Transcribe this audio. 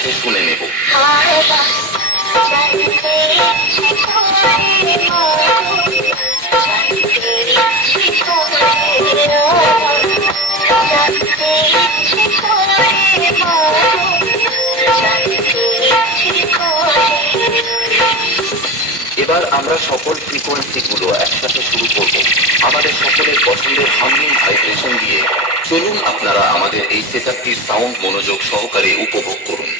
একসাথে শুনে নেব। এবার আমরা সকল ফ্রিকোয়েন্সি গুলো একসাথে শুরু করব আমাদের সকলের পছন্দের হামিং ভাইব্রেশন দিয়ে। চলুন আপনারা আমাদের এই সেটআপটির সাউন্ড মনোযোগ সহকারে উপভোগ করুন।